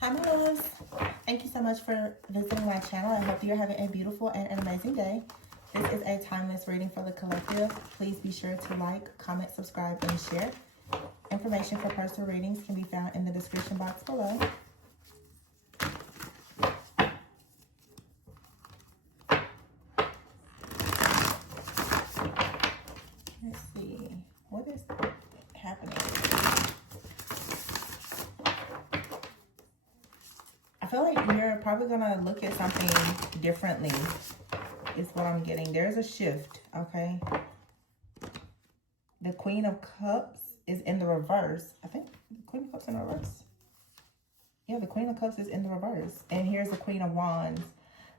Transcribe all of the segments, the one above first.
Hi, my loves. Thank you so much for visiting my channel. I hope you're having a beautiful and an amazing day. This is a timeless reading for the collective. Please be sure to like, comment, subscribe, and share. Information for personal readings can be found in the description box below. Let's see. What is happening? I feel like you're probably going to look at something differently is what I'm getting. There's a shift, okay? The Queen of Cups is in the reverse. I think the Queen of Cups in the reverse. Yeah, the Queen of Cups is in the reverse. And here's the Queen of Wands.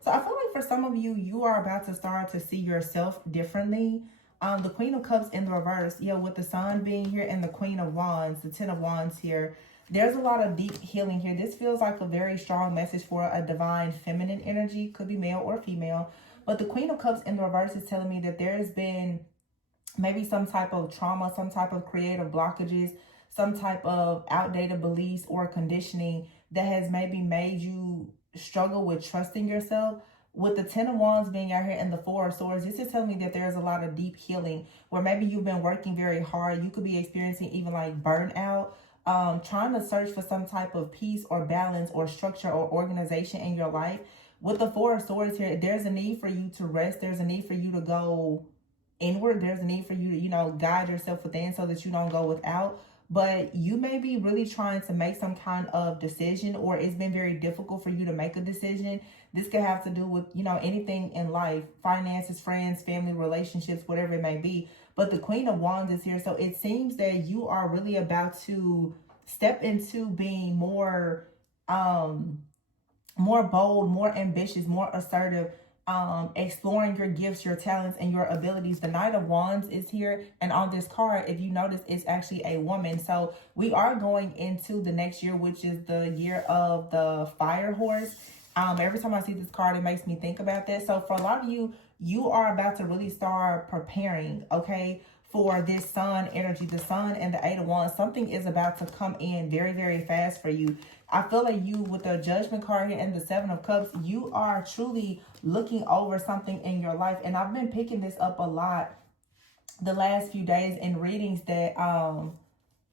So I feel like for some of you, you are about to start to see yourself differently. The Queen of Cups in the reverse. Yeah, with the Sun being here and the Queen of Wands, the Ten of Wands here. There's a lot of deep healing here. This feels like a very strong message for a divine feminine energy. Could be male or female. But the Queen of Cups in the reverse is telling me that there's been maybe some type of trauma, some type of creative blockages, some type of outdated beliefs or conditioning that has maybe made you struggle with trusting yourself. With the Ten of Wands being out here and the Four of Swords, this is telling me that there's a lot of deep healing where maybe you've been working very hard. You could be experiencing even like burnout, trying to search for some type of peace or balance or structure or organization in your life. With the Four of Swords here, there's a need for you to rest. There's a need for you to go inward. There's a need for you to, guide yourself within so that you don't go without. But you may be really trying to make some kind of decision, or it's been very difficult for you to make a decision. This could have to do with, anything in life, finances, friends, family, relationships, whatever it may be. But the Queen of Wands is here. So it seems that you are really about to step into being more bold, more ambitious, more assertive, exploring your gifts, your talents, and your abilities. The Knight of Wands is here, and on this card, if you notice, it's actually a woman. So we are going into the next year, which is the year of the fire horse. Every time I see this card, it makes me think about that. So for a lot of you, you are about to really start preparing, okay, for this Sun energy, the Sun and the Eight of Wands. Something is about to come in very, very fast for you. I feel like you, with the Judgment card here and the Seven of Cups, you are truly looking over something in your life. And I've been picking this up a lot the last few days in readings that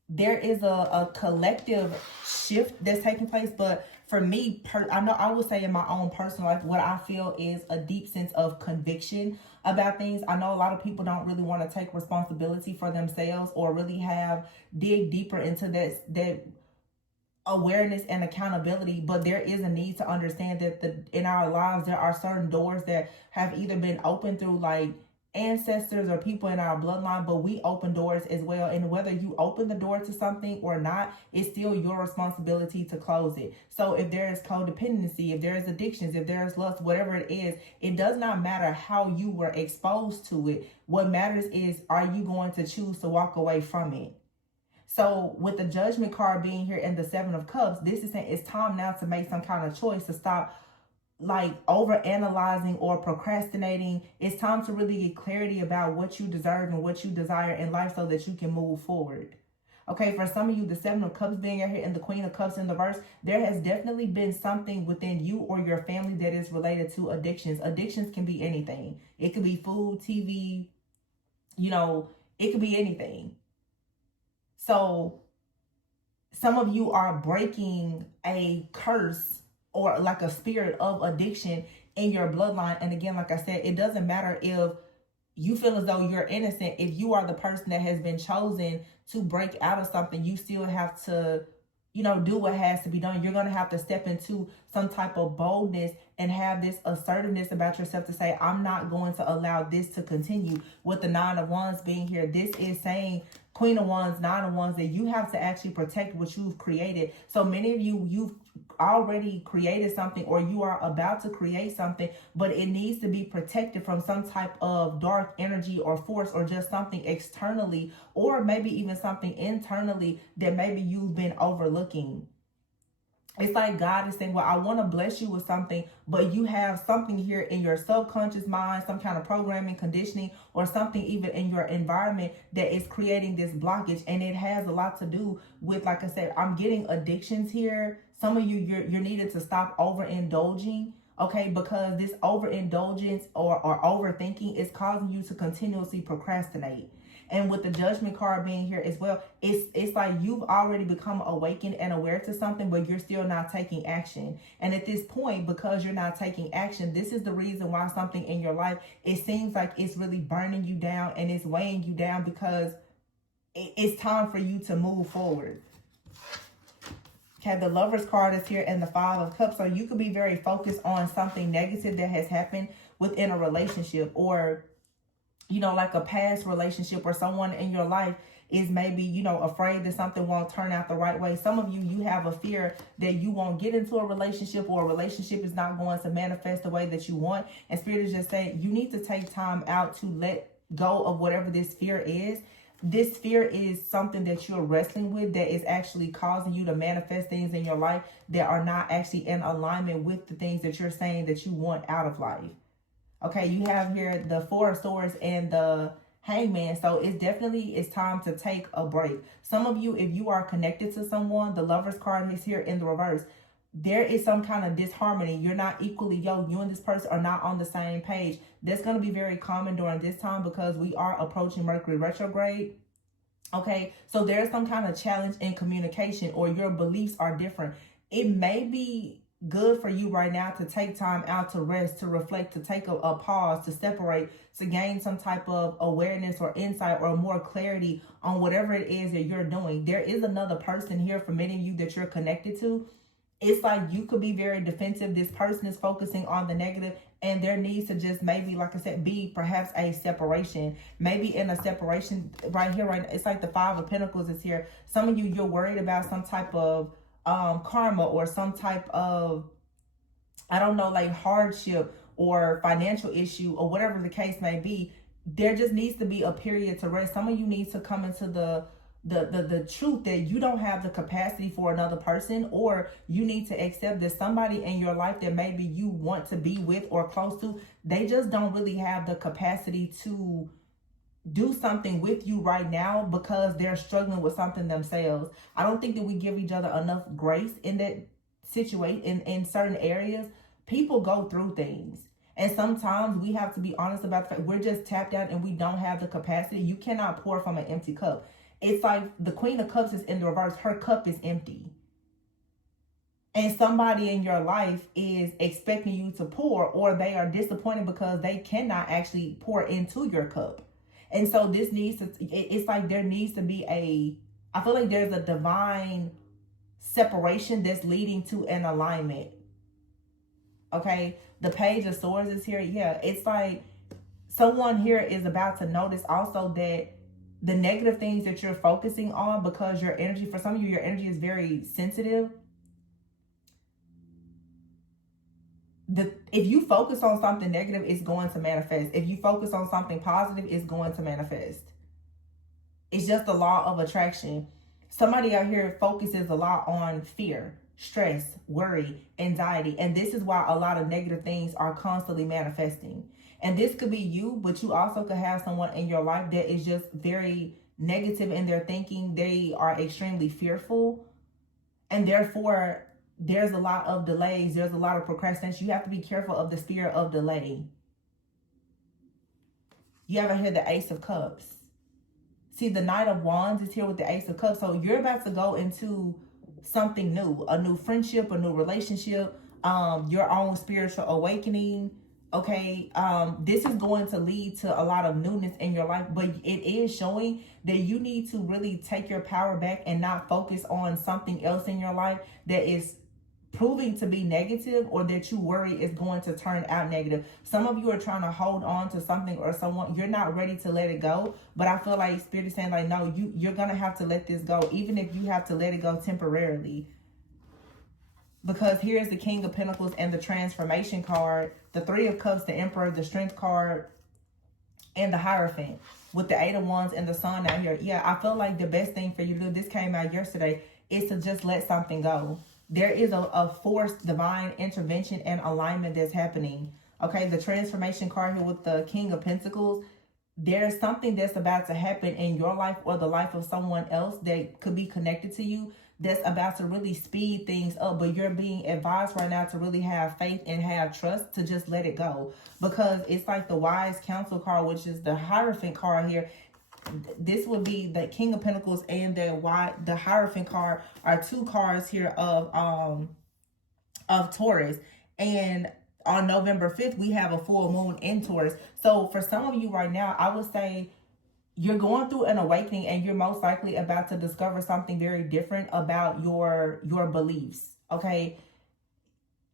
there is a collective shift that's taking place. But for me, I would say in my own personal life, what I feel is a deep sense of conviction about things. I know a lot of people don't really want to take responsibility for themselves or really dig deeper into that awareness and accountability, but there is a need to understand that in our lives there are certain doors that have either been opened through like ancestors or people in our bloodline, but we open doors as well, and whether you open the door to something or not, it's still your responsibility to close it. So if there is codependency, if there is addictions, if there is lust, whatever it is, it does not matter how you were exposed to it. What matters is, are you going to choose to walk away from it? So with the Judgment card being here and the Seven of Cups, this is saying it's time now to make some kind of choice, to stop like over analyzing or procrastinating. It's time to really get clarity about what you deserve and what you desire in life so that you can move forward. Okay, for some of you, the Seven of Cups being out here and the Queen of Cups in the verse, there has definitely been something within you or your family that is related to addictions. Addictions can be anything. It could be food, TV, it could be anything. So some of you are breaking a curse or like a spirit of addiction in your bloodline. And again, like I said, it doesn't matter if you feel as though you're innocent. If you are the person that has been chosen to break out of something, you still have to, do what has to be done. You're going to have to step into some type of boldness and have this assertiveness about yourself to say, I'm not going to allow this to continue. With the Nine of Wands being here, this is saying, Queen of Wands, Nine of Wands, that you have to actually protect what you've created. So many of you, you've already created something or you are about to create something, but it needs to be protected from some type of dark energy or force or just something externally, or maybe even something internally that maybe you've been overlooking. It's like God is saying, well, I want to bless you with something, but you have something here in your subconscious mind, some kind of programming, conditioning, or something even in your environment that is creating this blockage. And it has a lot to do with, like I said, I'm getting addictions here. Some of you, you're needed to stop overindulging. Okay, because this overindulgence or overthinking is causing you to continuously procrastinate. And with the Judgment card being here as well, it's like you've already become awakened and aware to something, but you're still not taking action. And at this point, because you're not taking action, this is the reason why something in your life, it seems like it's really burning you down and it's weighing you down, because it's time for you to move forward. Okay, the Lover's card is here and the Five of Cups. So you could be very focused on something negative that has happened within a relationship, or you know, like a past relationship, or someone in your life is maybe, you know, afraid that something won't turn out the right way. Some of you, you have a fear that you won't get into a relationship, or a relationship is not going to manifest the way that you want. And Spirit is just saying you need to take time out to let go of whatever this fear is. This fear is something that you're wrestling with that is actually causing you to manifest things in your life that are not actually in alignment with the things that you're saying that you want out of life. Okay, you have here the Four of Swords and the Hangman. So it's time to take a break. Some of you, if you are connected to someone, the Lover's card is here in the reverse. There is some kind of disharmony. You're not equally yoked. You and this person are not on the same page. That's going to be very common during this time, because we are approaching Mercury retrograde. Okay, so there's some kind of challenge in communication, or your beliefs are different. It may be good for you right now to take time out to rest, to reflect, to take a pause, to separate, to gain some type of awareness or insight or more clarity on whatever it is that you're doing. There is another person here for many of you that you're connected to. It's like you could be very defensive. This person is focusing on the negative, and there needs to just maybe, like I said, be perhaps a separation. Maybe in a separation right here, right? It's like the Five of Pentacles is here. Some of you, you're worried about some type of karma, or some type of, I don't know, like hardship or financial issue, or whatever the case may be. There just needs to be a period to rest. Some of you need to come into the truth that you don't have the capacity for another person, or you need to accept that somebody in your life that maybe you want to be with or close to, they just don't really have the capacity to do something with you right now, because they're struggling with something themselves. I don't think that we give each other enough grace in that situation. In certain areas, people go through things, and sometimes we have to be honest about the fact we're just tapped out and we don't have the capacity. You cannot pour from an empty cup. It's like the Queen of Cups is in the reverse. Her cup is empty. And somebody in your life is expecting you to pour, or they are disappointed because they cannot actually pour into your cup. And so this needs to, it's like there needs to be I feel like there's a divine separation that's leading to an alignment. Okay, the Page of Swords is here. Yeah, it's like someone here is about to notice also that the negative things that you're focusing on, because your energy, for some of you, your energy is very sensitive. If you focus on something negative, it's going to manifest. If you focus on something positive, it's going to manifest. It's just the law of attraction. Somebody out here focuses a lot on fear, stress, worry, anxiety. And this is why a lot of negative things are constantly manifesting. And this could be you, but you also could have someone in your life that is just very negative in their thinking. They are extremely fearful. And therefore, there's a lot of delays. There's a lot of procrastination. You have to be careful of the spirit of delay. You haven't heard the Ace of Cups. See, the Knight of Wands is here with the Ace of Cups. So you're about to go into something new, a new friendship, a new relationship, your own spiritual awakening. Okay, this is going to lead to a lot of newness in your life, but it is showing that you need to really take your power back and not focus on something else in your life that is proving to be negative, or that you worry is going to turn out negative. Some of you are trying to hold on to something or someone. You're not ready to let it go, but I feel like Spirit is saying, like, no, you're going to have to let this go, even if you have to let it go temporarily. Because here's the King of Pentacles and the Transformation card, the Three of Cups, the Emperor, the Strength card, and the Hierophant with the Eight of Wands and the Sun down here. Yeah, I feel like the best thing for you to do, this came out yesterday, is to just let something go. there is a forced divine intervention and alignment that's happening. Okay, the transformation card here with the King of Pentacles, there's something that's about to happen in your life or the life of someone else that could be connected to you that's about to really speed things up, but you're being advised right now to really have faith and have trust, to just let it go, because it's like the Wise Counsel card, which is the Hierophant card here. This would be the King of Pentacles, and the Hierophant card are two cards here of Taurus. And on November 5th, we have a full moon in Taurus. So for some of you right now, I would say you're going through an awakening, and you're most likely about to discover something very different about your beliefs. Okay,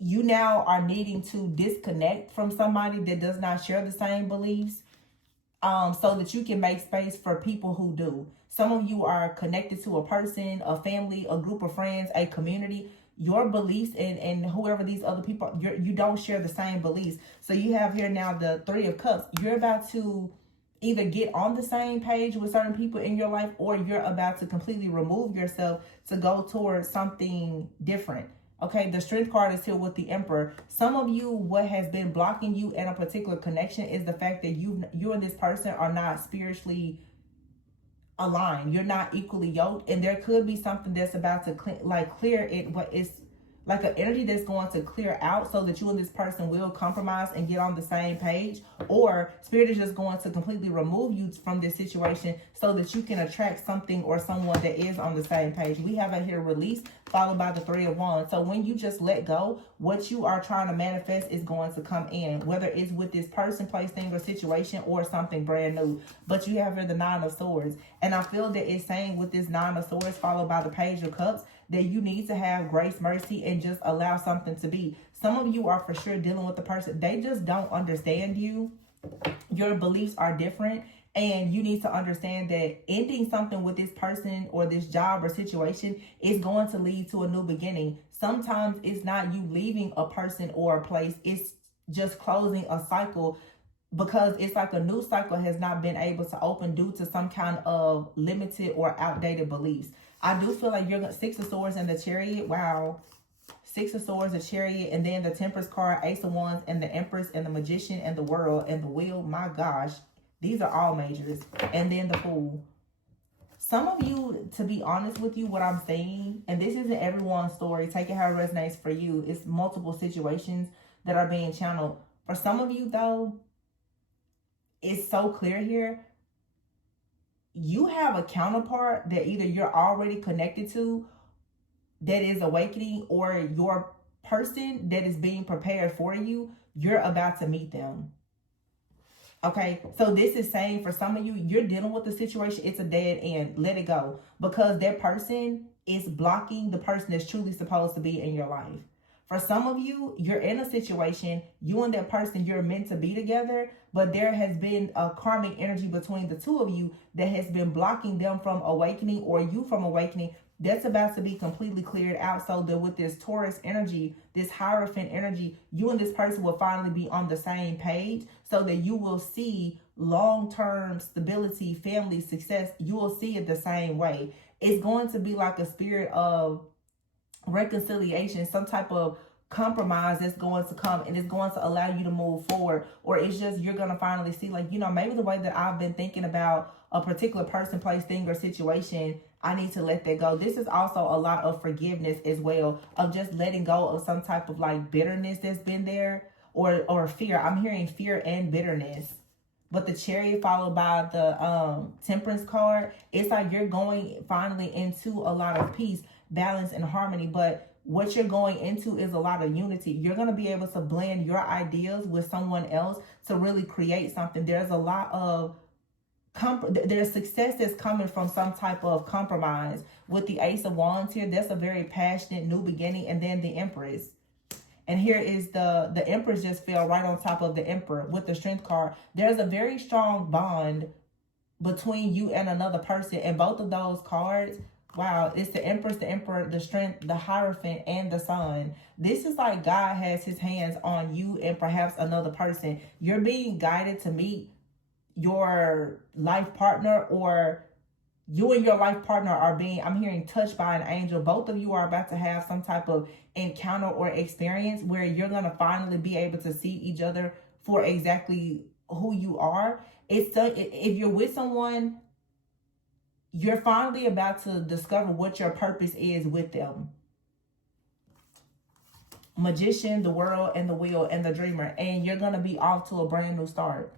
you now are needing to disconnect from somebody that does not share the same beliefs, so that you can make space for people who do. Some of you are connected to a person, a family, a group of friends, a community. Your beliefs and whoever these other people, you don't share the same beliefs. So you have here now the Three of Cups. You're about to either get on the same page with certain people in your life, or you're about to completely remove yourself to go towards something different. Okay, the Strength card is here with the Emperor. Some of you, what has been blocking you in a particular connection is the fact that you and this person are not spiritually aligned. You're not equally yoked, and there could be something that's about to clear it, but it's like an energy that's going to clear out so that you and this person will compromise and get on the same page, or Spirit is just going to completely remove you from this situation so that you can attract something or someone that is on the same page. We have it here, release, followed by the Three of Wands. So when you just let go, what you are trying to manifest is going to come in, whether it's with this person, place, thing, or situation, or something brand new. But you have here the Nine of Swords, and I feel that it's saying with this Nine of Swords followed by the Page of Cups that you need to have grace, mercy, and just allow something to be. Some of you are for sure dealing with the person. They just don't understand you. Your beliefs are different, and you need to understand that ending something with this person or this job or situation is going to lead to a new beginning. Sometimes it's not you leaving a person or a place. It's just closing a cycle, because it's like a new cycle has not been able to open due to some kind of limited or outdated beliefs. I do feel like you're Six of Swords and the Chariot. Wow. Six of Swords, the Chariot, and then the Temperance card, Ace of Wands, and the Empress, and the Magician, and the World, and the Wheel. My gosh. These are all majors. And then the Fool. Some of you, to be honest with you, what I'm saying, and this isn't everyone's story, take it how it resonates for you. It's multiple situations that are being channeled. For some of you, though, it's so clear here. You have a counterpart that either you're already connected to that is awakening, or your person that is being prepared for you, you're about to meet them. Okay, so this is saying for some of you, you're dealing with the situation, it's a dead end. Let it go, because that person is blocking the person that's truly supposed to be in your life. For some of you, you're in a situation, you and that person, you're meant to be together, but there has been a karmic energy between the two of you that has been blocking them from awakening, or you from awakening. That's about to be completely cleared out, so that with this Taurus energy, this Hierophant energy, you and this person will finally be on the same page, so that you will see long-term stability, family success. You will see it the same way. It's going to be like a spirit of reconciliation, some type of compromise that's going to come, and it's going to allow you to move forward. Or it's just, you're going to finally see, like, you know, maybe the way that I've been thinking about a particular person, place, thing, or situation, I need to let that go. This is also a lot of forgiveness as well, of just letting go of some type of like bitterness that's been there, or fear. I'm hearing fear and bitterness. But the Chariot followed by the Temperance card, it's like you're going finally into a lot of peace, balance, and harmony. But what you're going into is a lot of unity. You're going to be able to blend your ideas with someone else to really create something. There's a lot of there's success that's coming from some type of compromise. With the Ace of Wands here, that's a very passionate new beginning. And then the Empress. And here is the Empress just fell right on top of the Emperor with the Strength card. There's a very strong bond between you and another person. And both of those cards, wow, it's the Empress, the Emperor, the Strength, the Hierophant, and the Sun. This is like God has his hands on you and perhaps another person. You're being guided to meet your life partner, or you and your life partner are being, I'm hearing, touched by an angel. Both of you are about to have some type of encounter or experience where you're going to finally be able to see each other for exactly who you are. If you're with someone, you're finally about to discover what your purpose is with them. Magician, the world, and the wheel, and the dreamer. And you're going to be off to a brand new start.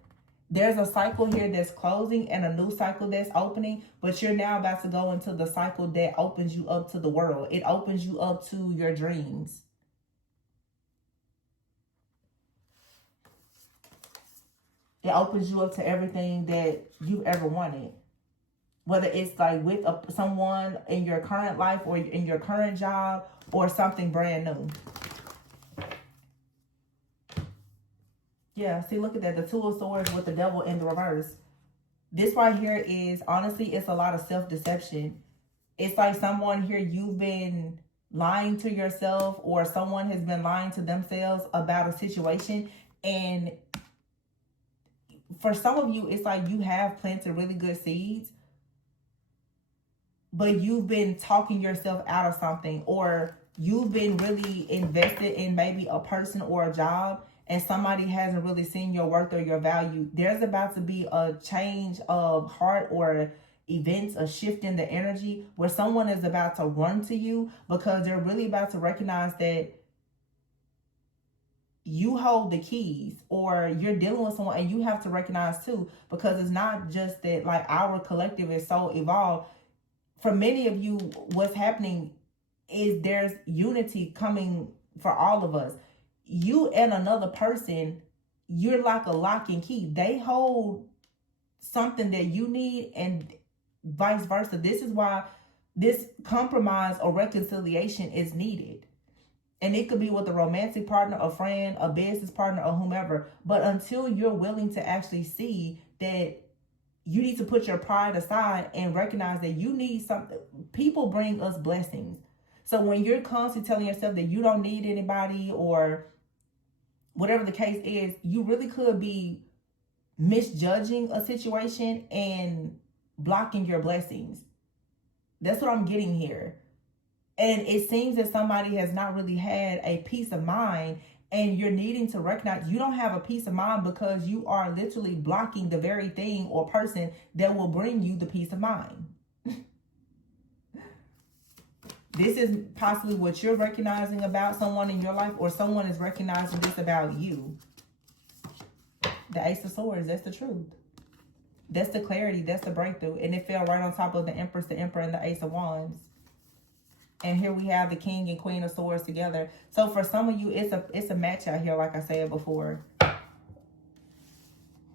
There's a cycle here that's closing and a new cycle that's opening, but you're now about to go into the cycle that opens you up to the world. It opens you up to your dreams. It opens you up to everything that you ever wanted. Whether it's like with someone in your current life or in your current job or something brand new. Yeah, see, look at that. The Two of Swords with the Devil in the reverse. This right here is, honestly, it's a lot of self-deception. It's like someone here, you've been lying to yourself, or someone has been lying to themselves about a situation. And for some of you, it's like you have planted really good seeds, but you've been talking yourself out of something, or you've been really invested in maybe a person or a job, and somebody hasn't really seen your worth or your value. There's about to be a change of heart or events, a shift in the energy where someone is about to run to you because they're really about to recognize that you hold the keys, or you're dealing with someone, and you have to recognize too, because it's not just that like our collective is so evolved. For many of you, what's happening is there's unity coming for all of us. You and another person, you're like a lock and key. They hold something that you need, and vice versa. This is why this compromise or reconciliation is needed. And it could be with a romantic partner, a friend, a business partner, or whomever. But until you're willing to actually see that you need to put your pride aside and recognize that you need something. People bring us blessings. So when you're constantly telling yourself that you don't need anybody or whatever the case is, you really could be misjudging a situation and blocking your blessings. That's what I'm getting here. And it seems that somebody has not really had a peace of mind, and you're needing to recognize you don't have a peace of mind because you are literally blocking the very thing or person that will bring you the peace of mind. This is possibly what you're recognizing about someone in your life, or someone is recognizing this about you. The Ace of Swords, that's the truth. That's the clarity, that's the breakthrough. And it fell right on top of the Empress, the Emperor, and the Ace of Wands. And here we have the King and Queen of Swords together. So for some of you, it's a match out here, like I said before.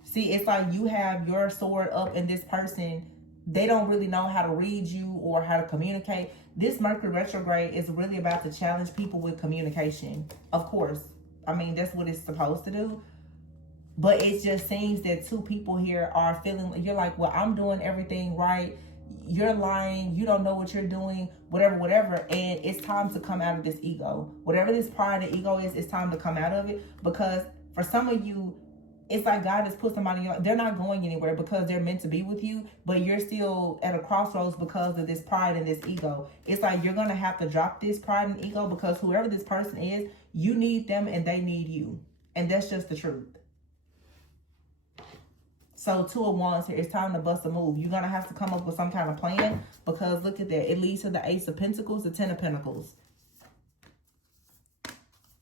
See, it's like you have your sword up, and this person, they don't really know how to read you or how to communicate. This Mercury retrograde is really about to challenge people with communication. Of course. I mean, that's what it's supposed to do. But it just seems that two people here are feeling, you're like, well, I'm doing everything right. You're lying. You don't know what you're doing, whatever. And it's time to come out of this ego. Whatever this pride and ego is, it's time to come out of it. Because for some of you, it's like God has put somebody in your life. They're not going anywhere because they're meant to be with you, but you're still at a crossroads because of this pride and this ego. It's like you're going to have to drop this pride and ego because whoever this person is, you need them and they need you. And that's just the truth. So Two of Wands here, it's time to bust a move. You're going to have to come up with some kind of plan because look at that. It leads to the Ace of Pentacles, the Ten of Pentacles.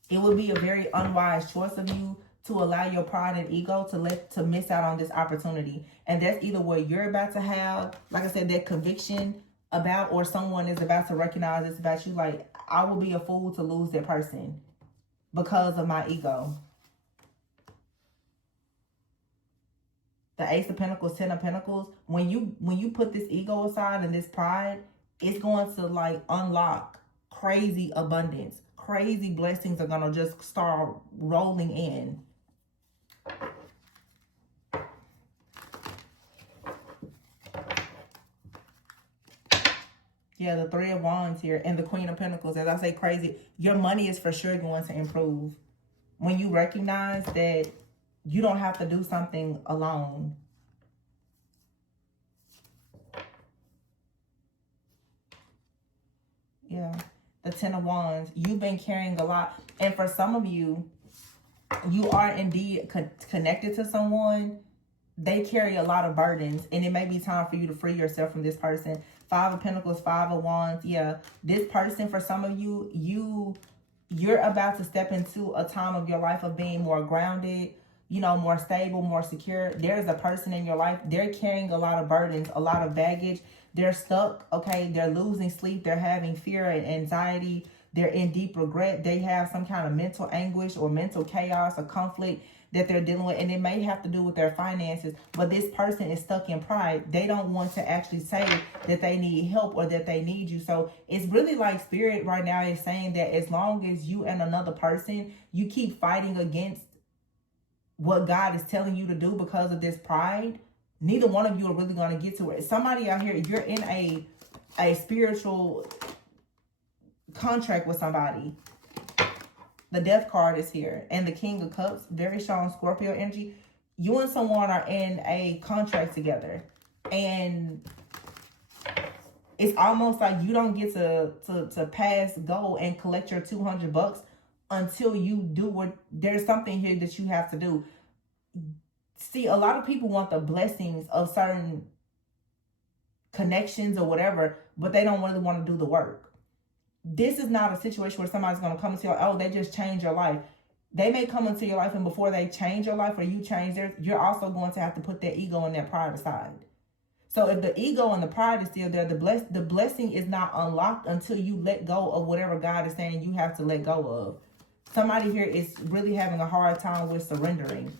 It would be a very unwise choice of you to allow your pride and ego to miss out on this opportunity. And that's either what you're about to have, like I said, that conviction about, or someone is about to recognize this about you. Like, I will be a fool to lose that person because of my ego. The Ace of Pentacles, Ten of Pentacles. When you put this ego aside and this pride, it's going to like unlock crazy abundance. Crazy blessings are going to just start rolling in. Yeah, the Three of Wands here and the Queen of Pentacles. As I say, crazy. Your money is for sure going to improve. When you recognize that you don't have to do something alone. Yeah. The Ten of Wands. You've been carrying a lot. And for some of you, you are indeed connected to someone. They carry a lot of burdens, and it may be time for you to free yourself from this person. Five of Pentacles, Five of Wands. Yeah, this person, for some of you, you're about to step into a time of your life of being more grounded, you know, more stable, more secure. There's a person in your life, they're carrying a lot of burdens, a lot of baggage. They're stuck, okay? They're losing sleep. They're having fear and anxiety. They're in deep regret. They have some kind of mental anguish or mental chaos or conflict that they're dealing with, and it may have to do with their finances, but this person is stuck in pride. They don't want to actually say that they need help or that they need you. So it's really like Spirit right now is saying that as long as you and another person, you keep fighting against what God is telling you to do because of this pride, neither one of you are really going to get to it. Somebody out here, you're in a spiritual contract with somebody. The Death card is here. And the King of Cups, very strong Scorpio energy. You and someone are in a contract together. And it's almost like you don't get to pass go and collect your $200 until you do what, there's something here that you have to do. See, a lot of people want the blessings of certain connections or whatever, but they don't really want to do the work. This is not a situation where somebody's going to come and say, oh, they just changed your life. They may come into your life, and before they change your life or you change theirs, you're also going to have to put that ego and that pride aside. So if the ego and the pride is still there, the blessing is not unlocked until you let go of whatever God is saying you have to let go of. Somebody here is really having a hard time with surrendering.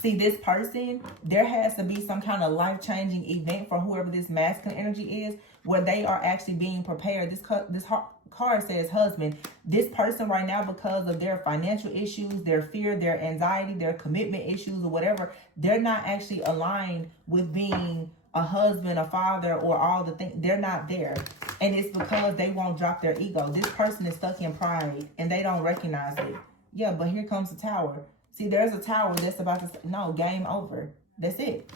See, this person, there has to be some kind of life-changing event for whoever this masculine energy is, where they are actually being prepared. This card says husband. This person right now, because of their financial issues, their fear, their anxiety, their commitment issues or whatever, they're not actually aligned with being a husband, a father, or all the things. They're not there. And it's because they won't drop their ego. This person is stuck in pride and they don't recognize it. Yeah, but here comes the Tower. See, there's a Tower that's about to say, no, game over. That's it.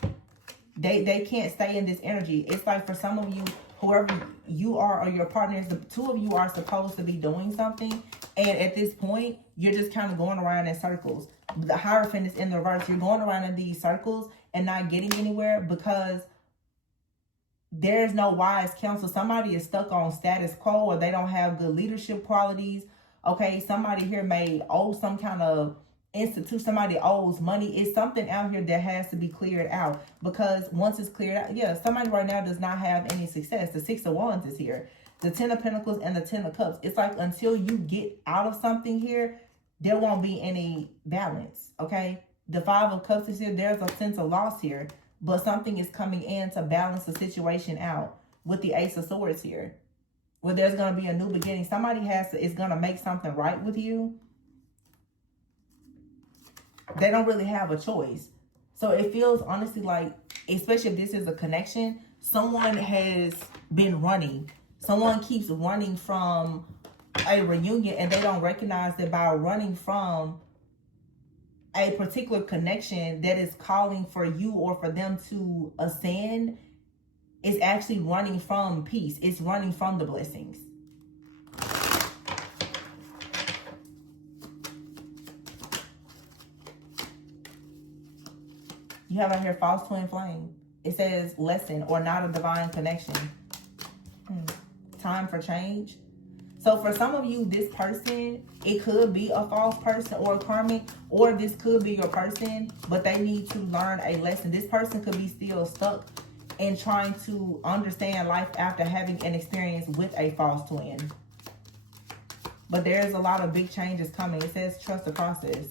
They can't stay in this energy. It's like for some of you, whoever you are or your partners, the two of you are supposed to be doing something. And at this point, you're just kind of going around in circles. The Hierophant is in the reverse. You're going around in these circles and not getting anywhere because there's no wise counsel. Somebody is stuck on status quo, or they don't have good leadership qualities. Okay, somebody here may owe some kind of institute, somebody owes money. It's something out here that has to be cleared out, because once it's cleared out, yeah, somebody right now does not have any success. The Six of Wands is here, the Ten of Pentacles and the Ten of Cups. It's like until you get out of something here, there won't be any balance. Okay, the Five of Cups is here. There's a sense of loss here, but something is coming in to balance the situation out with the Ace of Swords here, where there's going to be a new beginning. Somebody is going to make something right with you. They don't really have a choice. So it feels honestly like, especially if this is a connection, someone has been running. Someone keeps running from a reunion, and they don't recognize that by running from a particular connection that is calling for you or for them to ascend, is actually running from peace. It's running from the blessings. You have out here false twin flame. It says lesson or not a divine connection. Time for change. So for some of you, this person, it could be a false person or a karmic, or this could be your person, but they need to learn a lesson. This person could be still stuck in trying to understand life after having an experience with a false twin. But there's a lot of big changes coming. It says trust the process.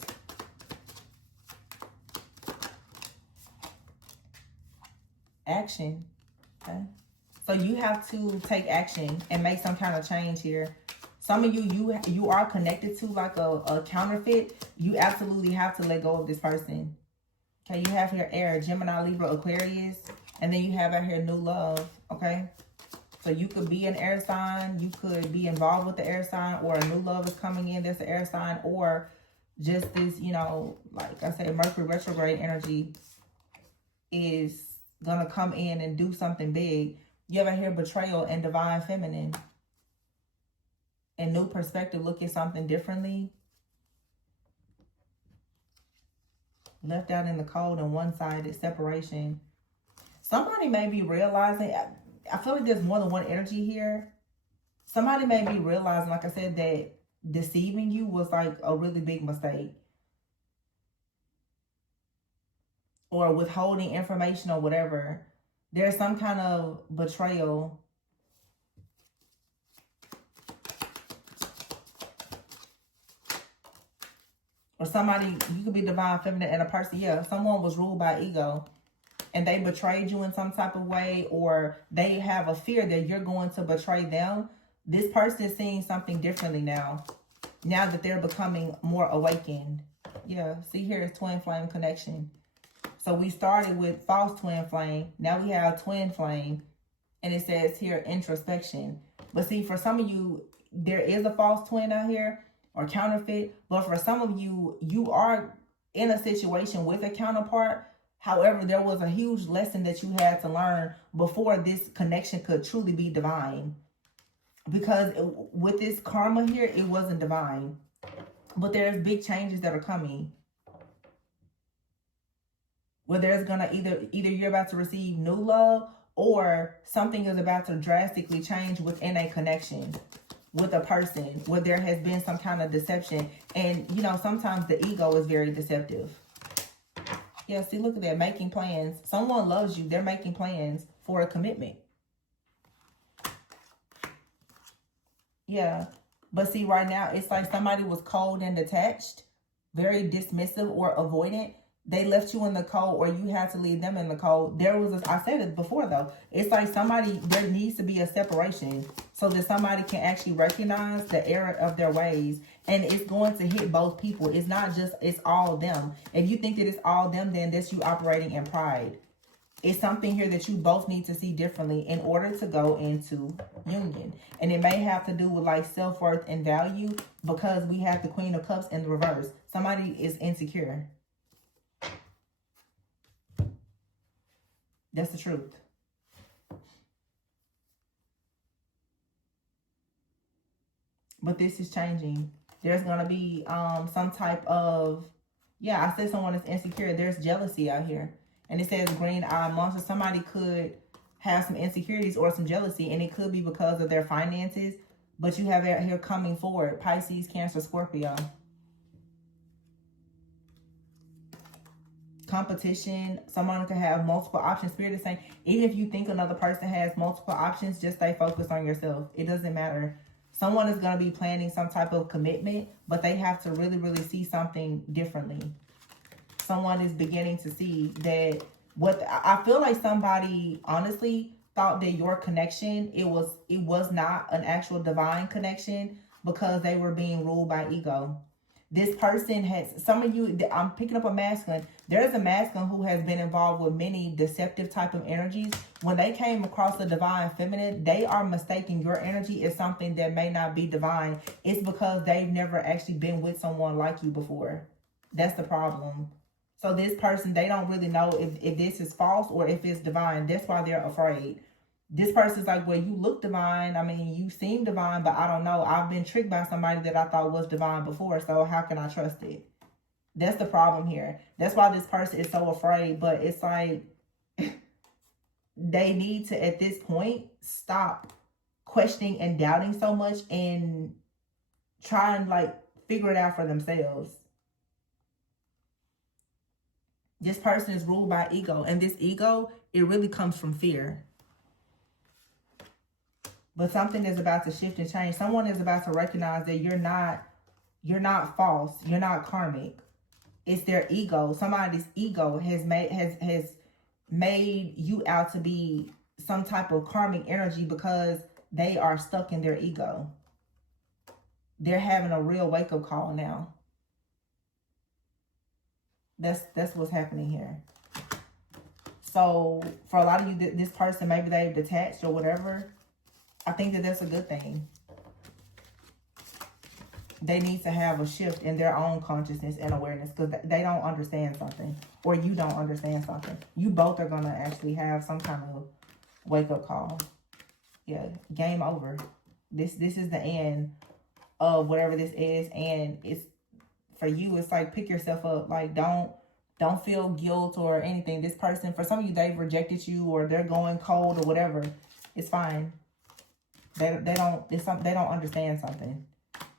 Action. Okay. So you have to take action and make some kind of change here. Some of you are connected to like a counterfeit. You absolutely have to let go of this person. Okay, you have here air, Gemini, Libra, Aquarius, and then you have out here new love. Okay, so you could be an air sign, you could be involved with the air sign, or a new love is coming in that's the air sign, or just this, you know, like I said, Mercury retrograde energy is gonna come in and do something big. You have here betrayal and divine feminine. and new perspective, look at something differently. Left out in the cold and one-sided separation. Somebody may be realizing, I feel like there's more than one energy here. Somebody may be realizing, like I said, that deceiving you was like a really big mistake. Or withholding information or whatever. There's some kind of betrayal. Or somebody, you could be divine feminine and a person, yeah, someone was ruled by ego and they betrayed you in some type of way, or they have a fear that you're going to betray them. This person is seeing something differently now. Now that they're becoming more awakened. Yeah, see here is twin flame connection. So we started with false twin flame. Now we have twin flame. And it says here introspection. But see, for some of you, there is a false twin out here or counterfeit. But for some of you, you are in a situation with a counterpart. However, there was a huge lesson that you had to learn before this connection could truly be divine. Because with this karma here, it wasn't divine. But there's big changes that are coming. Where there's gonna either you're about to receive new love, or something is about to drastically change within a connection with a person where there has been some kind of deception. And you know, sometimes the ego is very deceptive. Yeah, see, look at that, making plans. Someone loves you, they're making plans for a commitment. Yeah, but see, right now it's like somebody was cold and detached, very dismissive or avoidant. They left you in the cold, or you had to leave them in the cold. There was I said it before though, it's like there needs to be a separation so that somebody can actually recognize the error of their ways. And it's going to hit both people. It's not just, it's all them. If you think that it's all them, then that's you operating in pride. It's something here that you both need to see differently in order to go into union. And it may have to do with like self-worth and value, because we have the Queen of Cups in the reverse. Somebody is insecure. That's the truth. But this is changing. There's going to be some type of, yeah, I said someone is insecure. There's jealousy out here. And it says green eye monster. Somebody could have some insecurities or some jealousy, and it could be because of their finances. But you have it here coming forward. Pisces, Cancer, Scorpio. Competition. Someone could have multiple options. Spirit is saying, even if you think another person has multiple options, just stay focused on yourself. It doesn't matter. Someone is going to be planning some type of commitment, but they have to really, really see something differently. Someone is beginning to see that I feel like somebody honestly thought that your connection, it was not an actual divine connection, because they were being ruled by ego. This person has, some of you, I'm picking up a masculine. There's a masculine who has been involved with many deceptive type of energies. When they came across the divine feminine, they are mistaking your energy as something that may not be divine. It's because they've never actually been with someone like you before. That's the problem. So this person, they don't really know if this is false or if it's divine. That's why they're afraid. This person's like, well, you look divine. I mean, you seem divine, but I don't know. I've been tricked by somebody that I thought was divine before, so how can I trust it? That's the problem here. That's why this person is so afraid. But it's like they need to, at this point, stop questioning and doubting so much and try and like figure it out for themselves. This person is ruled by ego, and this ego, it really comes from fear. But something is about to shift and change. Someone is about to recognize that you're not false. You're not karmic. It's their ego. Somebody's ego has made you out to be some type of karmic energy because they are stuck in their ego. They're having a real wake-up call now. That's what's happening here. So for a lot of you, this person, maybe they've detached or whatever. I think that that's a good thing. They need to have a shift in their own consciousness and awareness, because they don't understand something, or you don't understand something. You both are going to actually have some kind of wake-up call. Yeah, game over. This is the end of whatever this is. And it's for you, it's like, pick yourself up. Like, don't feel guilt or anything. This person, for some of you, they've rejected you, or they're going cold or whatever. It's fine. They don't understand something,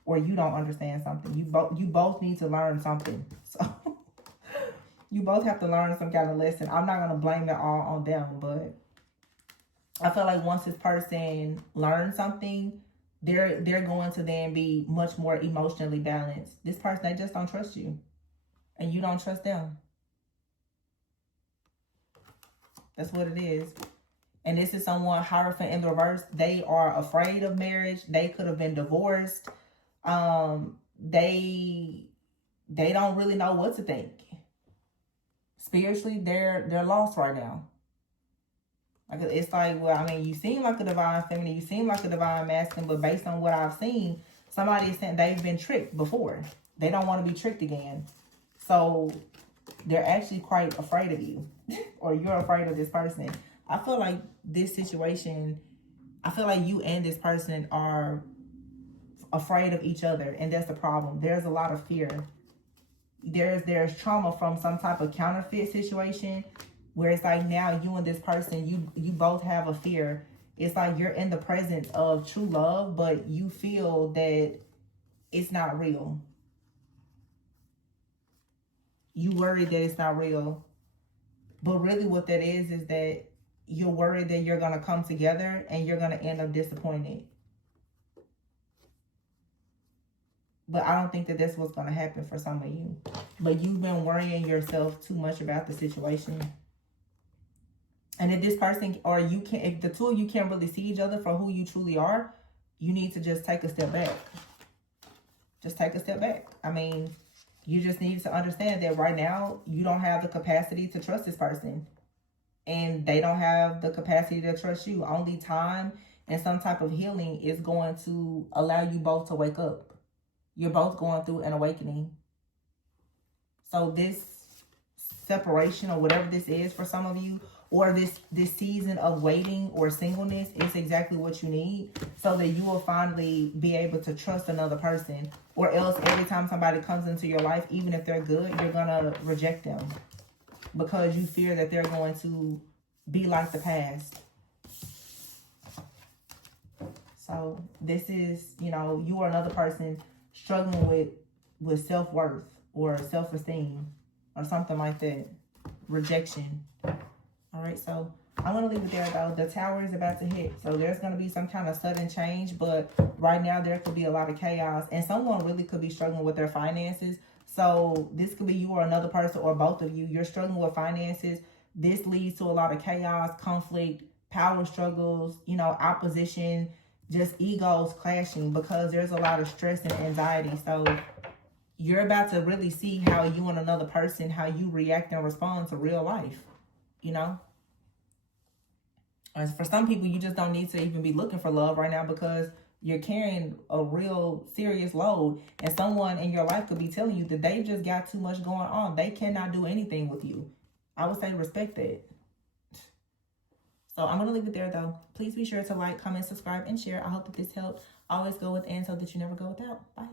or you don't understand something. You both need to learn something. So you both have to learn some kind of lesson. I'm not gonna blame it all on them, but I feel like once this person learns something, they're going to then be much more emotionally balanced. This person, they just don't trust you, and you don't trust them. That's what it is. And this is someone, Hierophant in the reverse. They are afraid of marriage. They could have been divorced. They don't really know what to think. Spiritually, they're lost right now. Like, it's like, well, I mean, you seem like a divine feminine, you seem like a divine masculine, but based on what I've seen, somebody is saying they've been tricked before. They don't want to be tricked again. So they're actually quite afraid of you, or you're afraid of this person. I feel like this situation, I feel like you and this person are afraid of each other, and that's the problem. There's a lot of fear. There's trauma from some type of counterfeit situation, where it's like, now you and this person, you both have a fear. It's like you're in the presence of true love, but you feel that it's not real. You worry that it's not real. But really what that is that you're worried that you're going to come together and you're going to end up disappointed. But I don't think that that's what's going to happen for some of you. But you've been worrying yourself too much about the situation. And if this person, or you can't, if the two of you can't really see each other for who you truly are, you need to just take a step back. Just take a step back. I mean, you just need to understand that right now, you don't have the capacity to trust this person. And they don't have the capacity to trust you. Only time and some type of healing is going to allow you both to wake up. You're both going through an awakening. So this separation, or whatever this is for some of you, or this season of waiting or singleness, is exactly what you need, so that you will finally be able to trust another person. Or else every time somebody comes into your life, even if they're good, you're going to reject them, because you fear that they're going to be like the past. So this is, you know, you or another person struggling with self-worth or self-esteem or something like that. Rejection. All right, so I'm going to leave it there, though. The tower is about to hit. So there's going to be some kind of sudden change. But right now, there could be a lot of chaos. And someone really could be struggling with their finances. So this could be you or another person, or both of you. You're struggling with finances. This leads to a lot of chaos, conflict, power struggles, you know, opposition, just egos clashing, because there's a lot of stress and anxiety. So you're about to really see how you and another person, how you react and respond to real life, you know. And for some people, you just don't need to even be looking for love right now, because you're carrying a real serious load. And someone in your life could be telling you that they've just got too much going on. They cannot do anything with you. I would say respect that. So I'm going to leave it there, though. Please be sure to like, comment, subscribe, and share. I hope that this helped. Always go within so that you never go without. Bye.